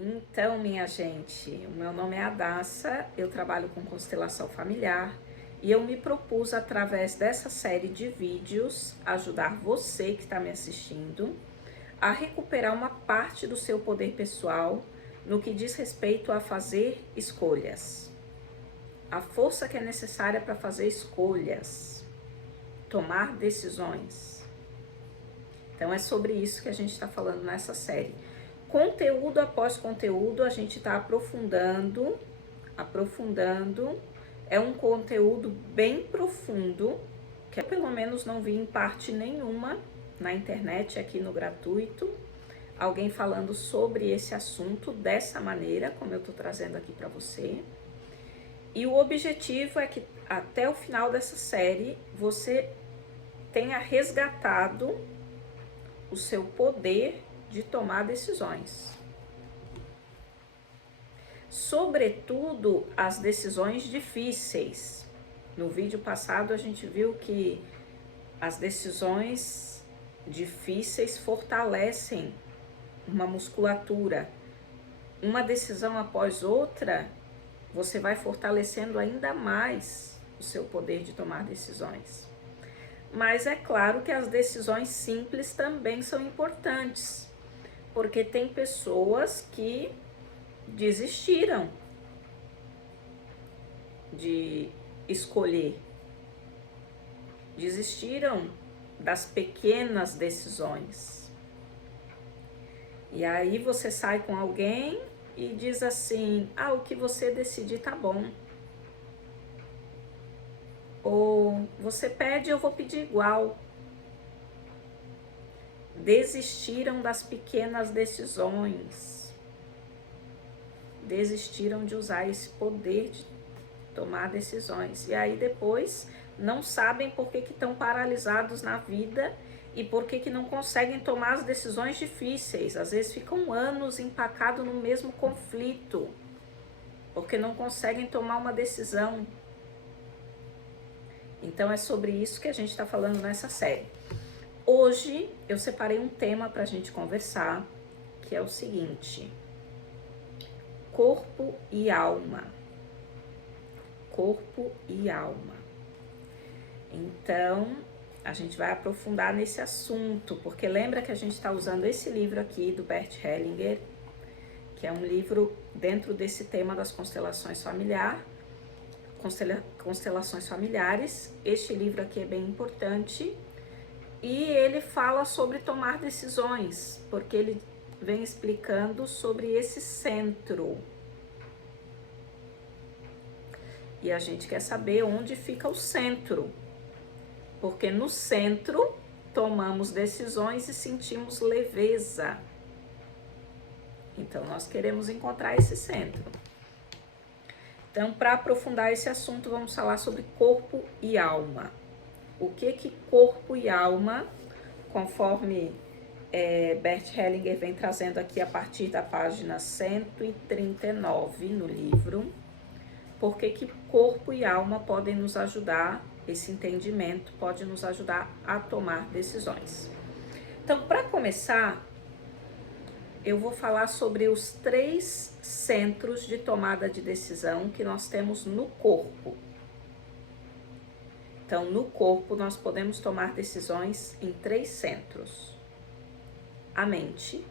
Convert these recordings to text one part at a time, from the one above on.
Então, minha gente, o meu nome é Adassa, eu trabalho com constelação familiar e eu me propus, através dessa série de vídeos, ajudar você que está me assistindo a recuperar uma parte do seu poder pessoal no que diz respeito a fazer escolhas. A força que é necessária para fazer escolhas, tomar decisões. Então é sobre isso que a gente está falando nessa série. Conteúdo após conteúdo, a gente está aprofundando. É um conteúdo bem profundo, que eu pelo menos não vi em parte nenhuma na internet, aqui no gratuito, alguém falando sobre esse assunto dessa maneira, como eu estou trazendo aqui para você. E o objetivo é que até o final dessa série você tenha resgatado o seu poder de tomar decisões. Sobretudo as decisões difíceis. No vídeo passado a gente viu que as decisões difíceis fortalecem uma musculatura. Uma decisão após outra, você vai fortalecendo ainda mais o seu poder de tomar decisões. Mas é claro que as decisões simples também são importantes, porque tem pessoas que desistiram de escolher, desistiram das pequenas decisões. E aí você sai com alguém e diz assim: ah, o que você decidir tá bom. Ou você pede, eu vou pedir igual. Desistiram das pequenas decisões. Desistiram de usar esse poder de tomar decisões. E aí depois não sabem por que estão paralisados na vida e por que não conseguem tomar as decisões difíceis. Às vezes ficam anos empacados no mesmo conflito, porque não conseguem tomar uma decisão. Então é sobre isso que a gente está falando nessa série. Hoje eu separei um tema para a gente conversar, que é o seguinte: corpo e alma. Corpo e alma. Então, a gente vai aprofundar nesse assunto, porque lembra que a gente está usando esse livro aqui do Bert Hellinger, que é um livro dentro desse tema das constelações familiares. Este livro aqui é bem importante e ele fala sobre tomar decisões, porque ele vem explicando sobre esse centro. E a gente quer saber onde fica o centro, porque no centro tomamos decisões e sentimos leveza. Então nós queremos encontrar esse centro. Então, para aprofundar esse assunto, vamos falar sobre corpo e alma. O que corpo e alma, conforme Bert Hellinger vem trazendo aqui a partir da página 139 no livro, por que corpo e alma podem nos ajudar, esse entendimento pode nos ajudar a tomar decisões. Então, para começar, eu vou falar sobre os 3 centros de tomada de decisão que nós temos no corpo. Então, no corpo, nós podemos tomar decisões em 3 centros. A mente,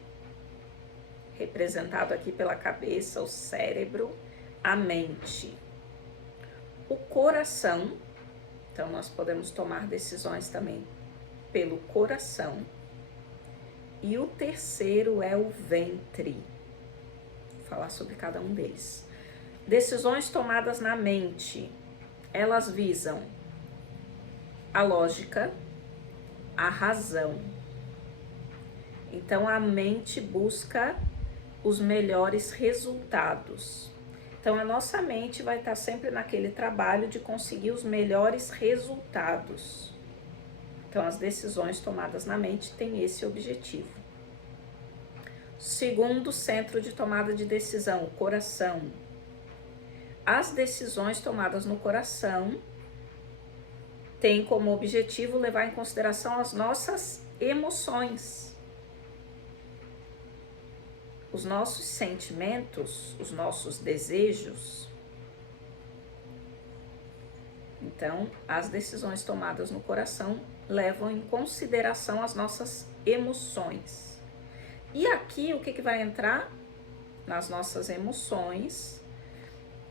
representado aqui pela cabeça, o cérebro, a mente. O coração, então nós podemos tomar decisões também pelo coração. E o terceiro é o ventre. Vou falar sobre cada um deles. Decisões tomadas na mente, elas visam a lógica, a razão. Então a mente busca os melhores resultados. Então a nossa mente vai estar sempre naquele trabalho de conseguir os melhores resultados. Então as decisões tomadas na mente têm esse objetivo. Segundo centro de tomada de decisão, o coração. As decisões tomadas no coração têm como objetivo levar em consideração as nossas emoções. os nossos sentimentos, os nossos desejos. Então, as decisões tomadas no coração levam em consideração as nossas emoções. E aqui, o que vai entrar? Nas nossas emoções.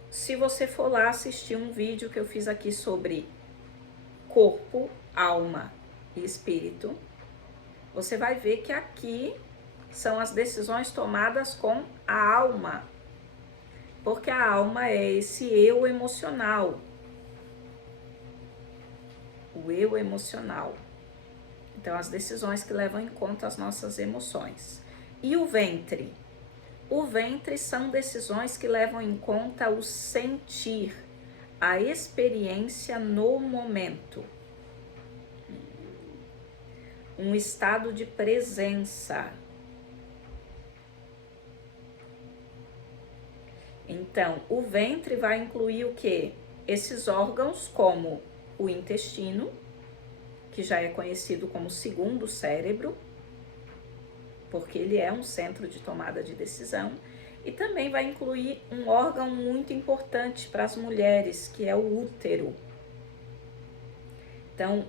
Se você for lá assistir um vídeo que eu fiz aqui sobre corpo, alma e espírito, você vai ver que aqui são as decisões tomadas com a alma, porque a alma é esse eu emocional, o eu emocional. Então, as decisões que levam em conta as nossas emoções. E o ventre? O ventre são decisões que levam em conta o sentir, a experiência no momento. Um estado de presença. Então, o ventre vai incluir o quê? Esses órgãos como o intestino, que já é conhecido como segundo cérebro, porque ele é um centro de tomada de decisão, e também vai incluir um órgão muito importante para as mulheres, que é o útero. Então,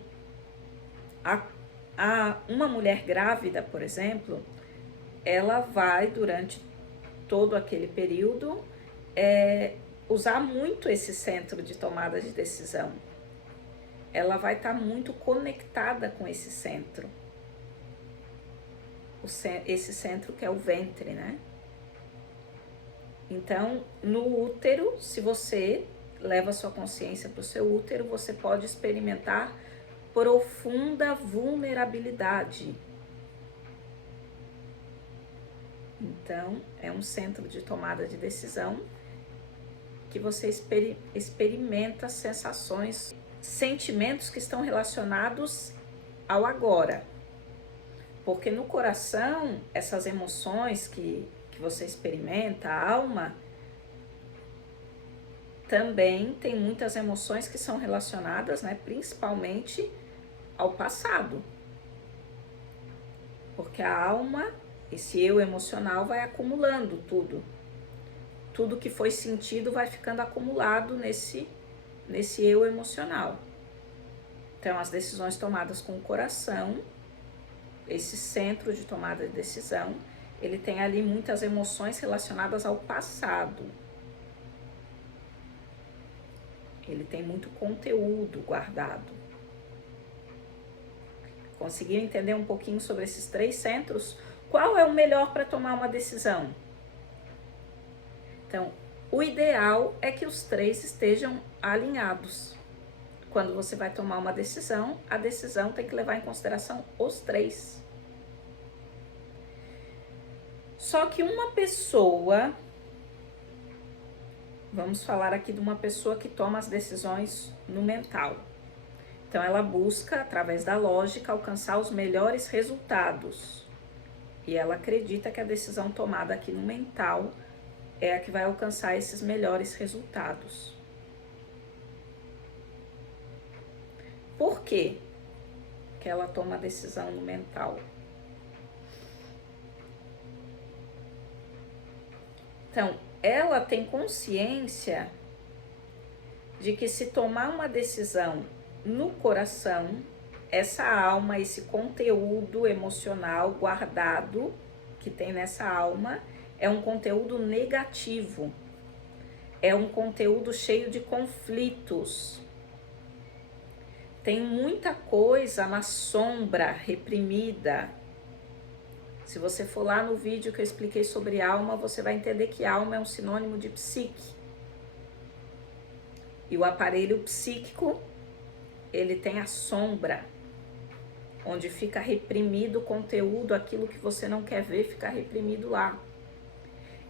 uma mulher grávida, por exemplo, ela vai, durante todo aquele período, usar muito esse centro de tomada de decisão. Ela vai estar muito conectada com esse centro. Esse centro que é o ventre, né? Então, no útero, se você leva sua consciência para o seu útero, você pode experimentar profunda vulnerabilidade. Então, é um centro de tomada de decisão que você experimenta sensações, sentimentos que estão relacionados ao agora. Porque no coração, essas emoções que você experimenta, a alma, também tem muitas emoções que são relacionadas, né, principalmente ao passado. Porque a alma, esse eu emocional, vai acumulando tudo. Tudo que foi sentido vai ficando acumulado nesse eu emocional. Então, as decisões tomadas com o coração, esse centro de tomada de decisão, ele tem ali muitas emoções relacionadas ao passado. Ele tem muito conteúdo guardado. Conseguiu entender um pouquinho sobre esses 3 centros? Qual é o melhor para tomar uma decisão? Então, o ideal é que os 3 estejam alinhados. Quando você vai tomar uma decisão, a decisão tem que levar em consideração os 3. Só que uma pessoa, vamos falar aqui de uma pessoa que toma as decisões no mental. Então, ela busca, através da lógica, alcançar os melhores resultados. E ela acredita que a decisão tomada aqui no mental é a que vai alcançar esses melhores resultados. Por quê que ela toma a decisão no mental? Então, ela tem consciência de que se tomar uma decisão no coração, essa alma, esse conteúdo emocional guardado que tem nessa alma, é um conteúdo negativo, é um conteúdo cheio de conflitos. Tem muita coisa na sombra reprimida. Se você for lá no vídeo que eu expliquei sobre alma, você vai entender que alma é um sinônimo de psique. E o aparelho psíquico, ele tem a sombra, onde fica reprimido o conteúdo, aquilo que você não quer ver fica reprimido lá.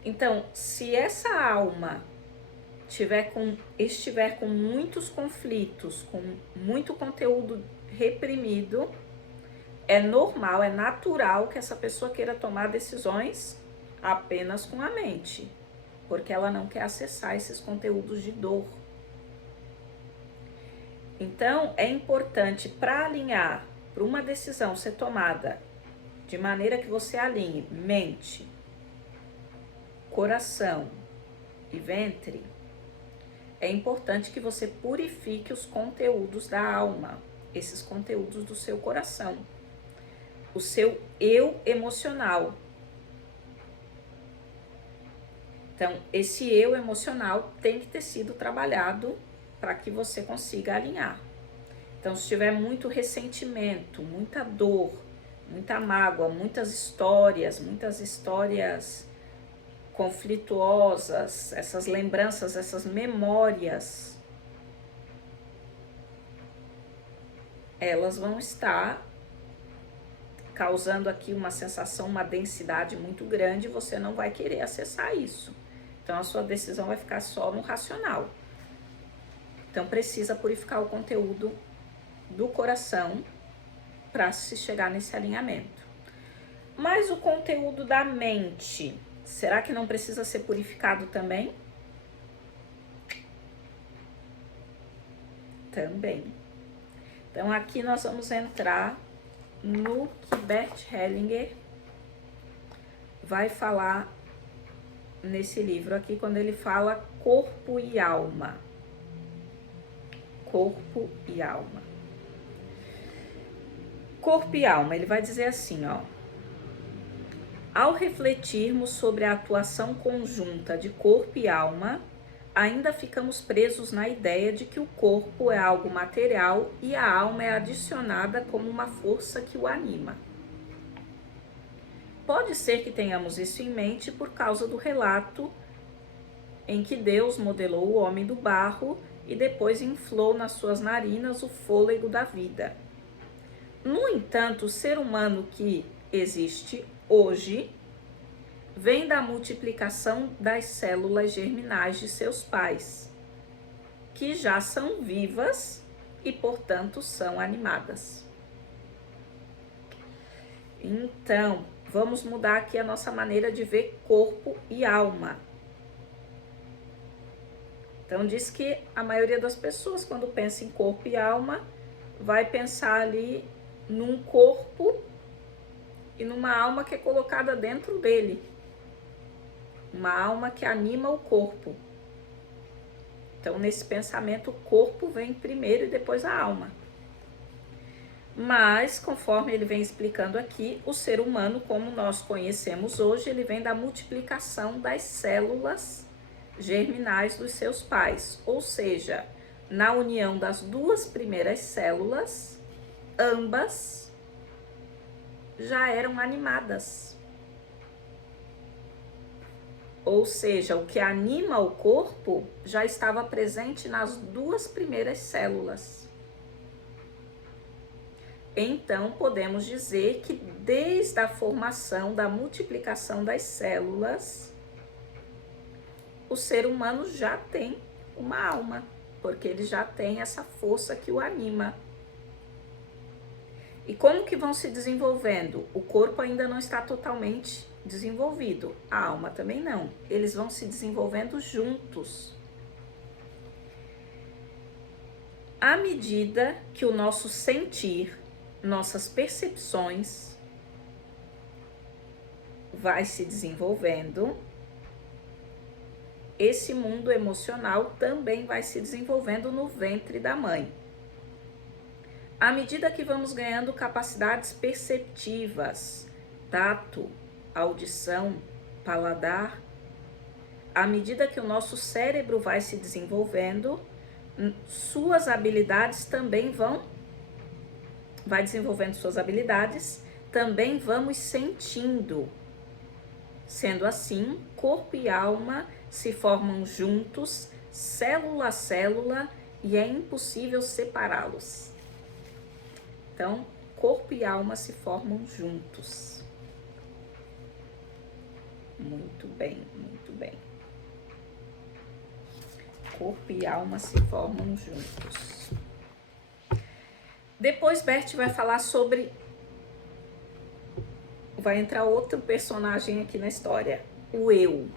Então, se essa alma estiver com muitos conflitos, com muito conteúdo reprimido, é normal, é natural que essa pessoa queira tomar decisões apenas com a mente, porque ela não quer acessar esses conteúdos de dor. Então, é importante para alinhar, para uma decisão ser tomada de maneira que você alinhe mente, coração e ventre, é importante que você purifique os conteúdos da alma, esses conteúdos do seu coração, o seu eu emocional. Então, esse eu emocional tem que ter sido trabalhado para que você consiga alinhar. Então, se tiver muito ressentimento, muita dor, muita mágoa, muitas histórias conflituosas, essas lembranças, essas memórias, elas vão estar causando aqui uma sensação, uma densidade muito grande, e você não vai querer acessar isso. Então, a sua decisão vai ficar só no racional. Então, precisa purificar o conteúdo do coração para se chegar nesse alinhamento. Mas o conteúdo da mente, será que não precisa ser purificado também? Também. Então, aqui nós vamos entrar no que Bert Hellinger vai falar nesse livro aqui, quando ele fala corpo e alma. Corpo e alma. Corpo e alma, ele vai dizer assim, ó. Ao refletirmos sobre a atuação conjunta de corpo e alma, ainda ficamos presos na ideia de que o corpo é algo material e a alma é adicionada como uma força que o anima. Pode ser que tenhamos isso em mente por causa do relato em que Deus modelou o homem do barro e depois inflou nas suas narinas o fôlego da vida. No entanto, o ser humano que existe hoje vem da multiplicação das células germinais de seus pais, que já são vivas e, portanto, são animadas. Então, vamos mudar aqui a nossa maneira de ver corpo e alma. Então, diz que a maioria das pessoas, quando pensa em corpo e alma, vai pensar ali num corpo e numa alma que é colocada dentro dele. Uma alma que anima o corpo. Então, nesse pensamento, o corpo vem primeiro e depois a alma. Mas, conforme ele vem explicando aqui, o ser humano, como nós conhecemos hoje, ele vem da multiplicação das células germinais dos seus pais. Ou seja, na união das duas primeiras células, ambas já eram animadas. Ou seja, o que anima o corpo já estava presente nas duas primeiras células. Então, podemos dizer que desde a formação, da multiplicação das células, o ser humano já tem uma alma, porque ele já tem essa força que o anima. E como que vão se desenvolvendo? O corpo ainda não está totalmente desenvolvido, a alma também não. Eles vão se desenvolvendo juntos. À medida que o nosso sentir, nossas percepções vai se desenvolvendo, esse mundo emocional também vai se desenvolvendo no ventre da mãe. À medida que vamos ganhando capacidades perceptivas, tato, audição, paladar, à medida que o nosso cérebro vai se desenvolvendo, suas habilidades também vai desenvolvendo suas habilidades, também vamos sentindo. Sendo assim, corpo e alma se formam juntos, célula a célula, e é impossível separá-los. Então, corpo e alma se formam juntos. Muito bem, muito bem. Corpo e alma se formam juntos. Depois Bert vai falar sobre... Vai entrar outro personagem aqui na história, o eu.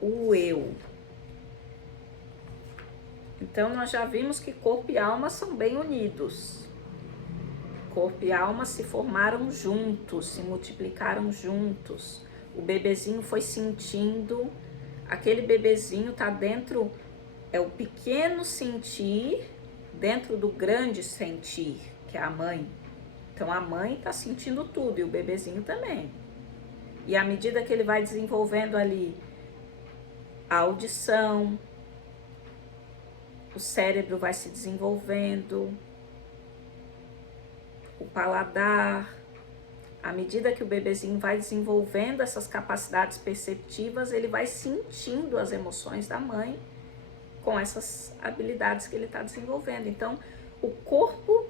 O eu. Então, nós já vimos que corpo e alma são bem unidos. Corpo e alma se formaram juntos, se multiplicaram juntos. O bebezinho foi sentindo, aquele bebezinho tá dentro, é o pequeno sentir dentro do grande sentir, que é a mãe. Então a mãe tá sentindo tudo e o bebezinho também. E à medida que ele vai desenvolvendo ali a audição, o cérebro vai se desenvolvendo, o paladar. À medida que o bebezinho vai desenvolvendo essas capacidades perceptivas, ele vai sentindo as emoções da mãe com essas habilidades que ele está desenvolvendo. Então, o corpo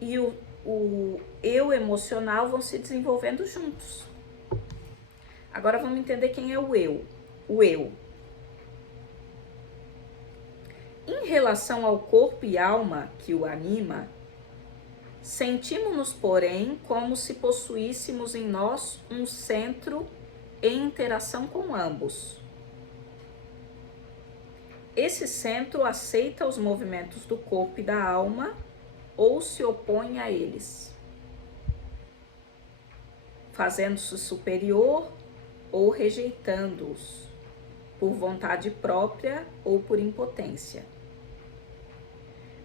e o eu emocional vão se desenvolvendo juntos. Agora vamos entender quem é o eu. O eu. Em relação ao corpo e alma que o anima, sentimos-nos, porém, como se possuíssemos em nós um centro em interação com ambos. Esse centro aceita os movimentos do corpo e da alma ou se opõe a eles, fazendo-se superior ou rejeitando-os, por vontade própria ou por impotência.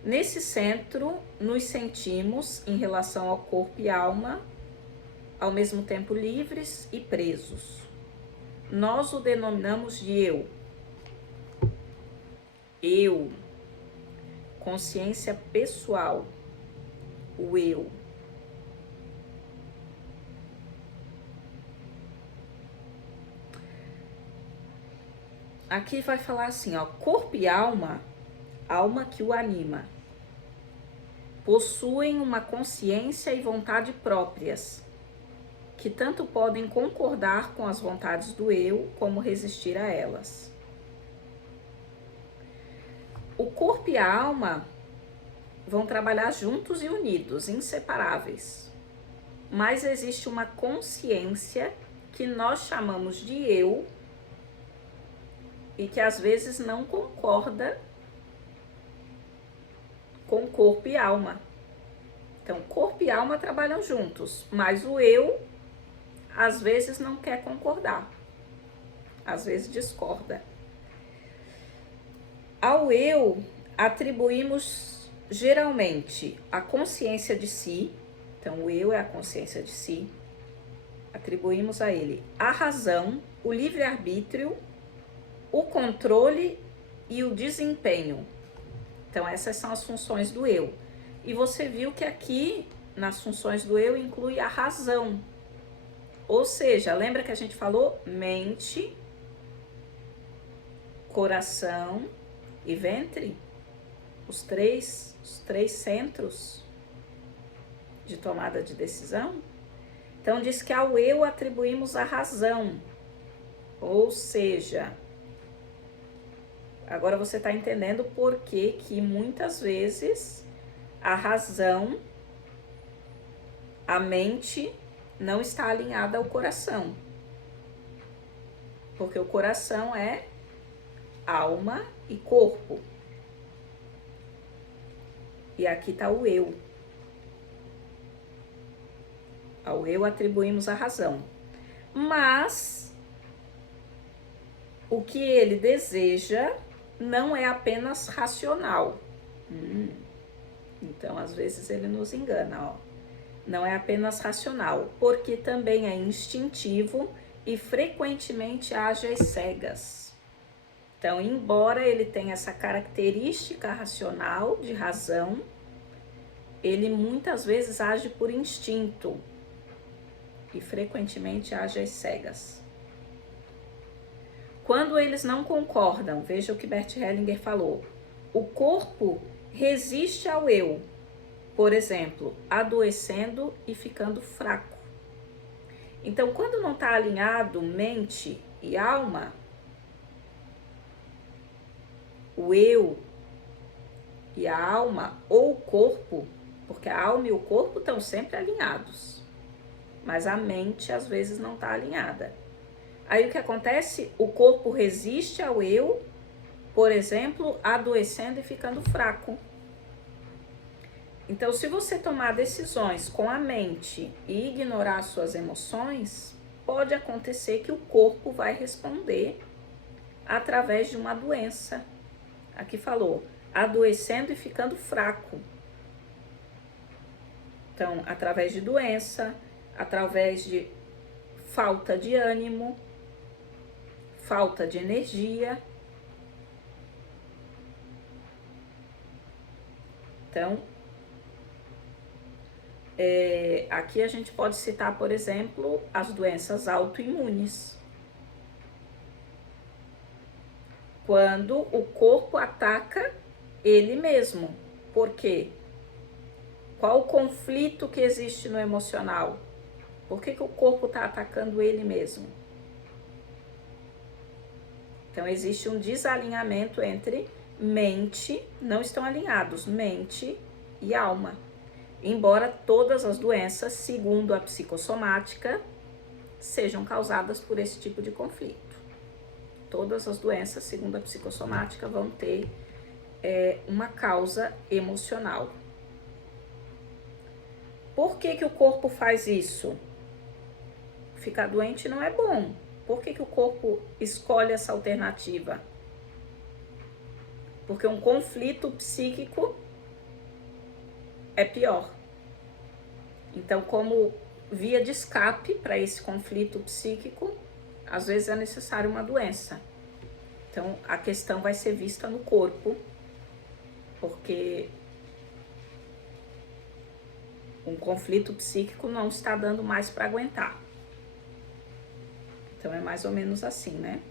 Nesse centro, nos sentimos, em relação ao corpo e alma, ao mesmo tempo livres e presos. Nós o denominamos de eu. Eu, consciência pessoal, o eu. Aqui vai falar assim, ó, corpo e alma, alma que o anima, possuem uma consciência e vontade próprias, que tanto podem concordar com as vontades do eu, como resistir a elas. O corpo e a alma vão trabalhar juntos e unidos, inseparáveis. Mas existe uma consciência que nós chamamos de eu e que às vezes não concorda com corpo e alma. Então, corpo e alma trabalham juntos, mas o eu às vezes não quer concordar, às vezes discorda. Ao eu atribuímos geralmente a consciência de si, então o eu é a consciência de si, atribuímos a ele a razão, o livre-arbítrio, o controle e o desempenho. Então essas são as funções do eu. E você viu que aqui nas funções do eu inclui a razão. Ou seja, lembra que a gente falou mente, coração e ventre? Os três centros de tomada de decisão. Então diz que ao eu atribuímos a razão. Ou seja, agora você está entendendo por que muitas vezes a razão, a mente, não está alinhada ao coração. Porque o coração é alma e corpo. E aqui está o eu. Ao eu atribuímos a razão. Mas o que ele deseja não é apenas racional. Então, às vezes, ele nos engana, ó. Não é apenas racional, porque também é instintivo e frequentemente age às cegas. Então, embora ele tenha essa característica racional de razão, ele muitas vezes age por instinto e frequentemente age às cegas. Quando eles não concordam, veja o que Bert Hellinger falou, o corpo resiste ao eu, por exemplo, adoecendo e ficando fraco. Então, quando não está alinhado mente e alma, o eu e a alma ou o corpo, porque a alma e o corpo estão sempre alinhados, mas a mente às vezes não está alinhada. Aí o que acontece? O corpo resiste ao eu, por exemplo, adoecendo e ficando fraco. Então, se você tomar decisões com a mente e ignorar suas emoções, pode acontecer que o corpo vai responder através de uma doença. Aqui falou, adoecendo e ficando fraco. Então, através de doença, através de falta de ânimo, falta de energia. Então, aqui a gente pode citar, por exemplo, as doenças autoimunes. Quando o corpo ataca ele mesmo. Por quê? Qual o conflito que existe no emocional? Por que o corpo está atacando ele mesmo? Então, existe um desalinhamento entre mente, não estão alinhados, mente e alma. Embora todas as doenças, segundo a psicossomática, sejam causadas por esse tipo de conflito. Todas as doenças, segundo a psicossomática, vão ter uma causa emocional. Por que o corpo faz isso? Ficar doente não é bom. Por que o corpo escolhe essa alternativa? Porque um conflito psíquico é pior. Então, como via de escape para esse conflito psíquico, às vezes é necessário uma doença. Então, a questão vai ser vista no corpo, porque um conflito psíquico não está dando mais para aguentar. Então, é mais ou menos assim, né?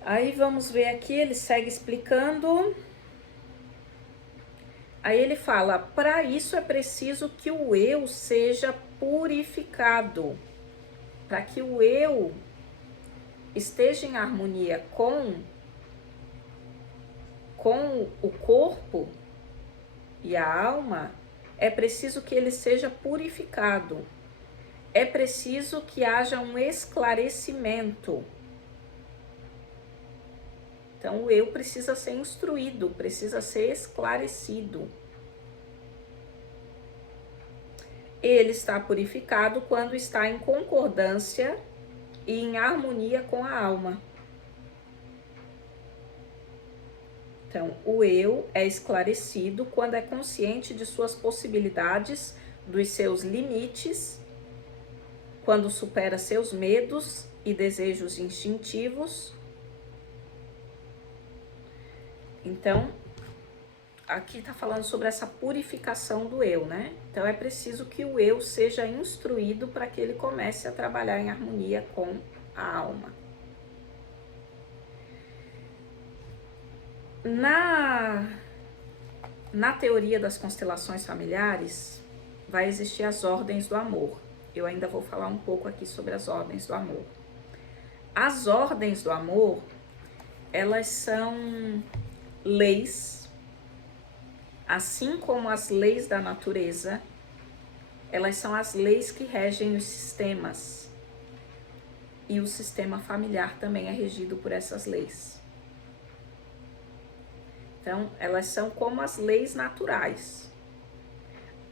Aí, vamos ver aqui, ele segue explicando. Aí ele fala, para isso é preciso que o eu seja purificado. Para que o eu esteja em harmonia com o corpo e a alma, é preciso que ele seja purificado. É preciso que haja um esclarecimento. Então, o eu precisa ser instruído, precisa ser esclarecido. Ele está purificado quando está em concordância e em harmonia com a alma. Então, o eu é esclarecido quando é consciente de suas possibilidades, dos seus limites, quando supera seus medos e desejos instintivos. Então, aqui está falando sobre essa purificação do eu, né? Então, é preciso que o eu seja instruído para que ele comece a trabalhar em harmonia com a alma. Na teoria das constelações familiares, vai existir as ordens do amor. Eu ainda vou falar um pouco aqui sobre as ordens do amor. As ordens do amor, elas são leis, assim como as leis da natureza, elas são as leis que regem os sistemas. E o sistema familiar também é regido por essas leis. Então, elas são como as leis naturais.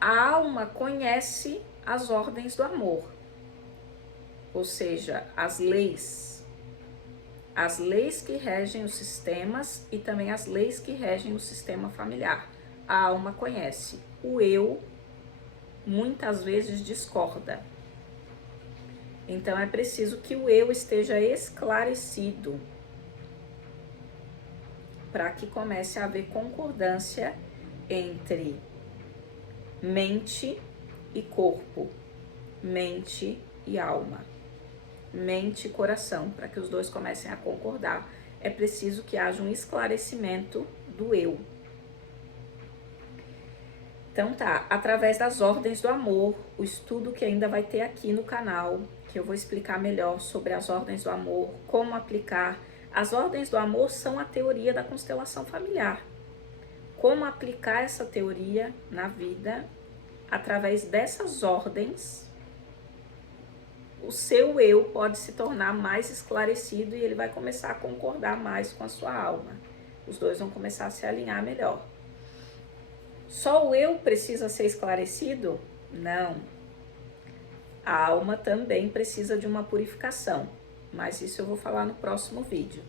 A alma conhece as ordens do amor, ou seja, as leis que regem os sistemas e também as leis que regem o sistema familiar. A alma conhece. O eu muitas vezes discorda. Então é preciso que o eu esteja esclarecido para que comece a haver concordância entre mente e corpo, mente e alma, mente e coração. Para que os dois comecem a concordar, é preciso que haja um esclarecimento do eu. Então tá, através das ordens do amor, o estudo que ainda vai ter aqui no canal, que eu vou explicar melhor sobre as ordens do amor, como aplicar. As ordens do amor são a teoria da constelação familiar. Como aplicar essa teoria na vida, através dessas ordens, o seu eu pode se tornar mais esclarecido e ele vai começar a concordar mais com a sua alma. Os dois vão começar a se alinhar melhor. Só o eu precisa ser esclarecido? Não. A alma também precisa de uma purificação, mas isso eu vou falar no próximo vídeo.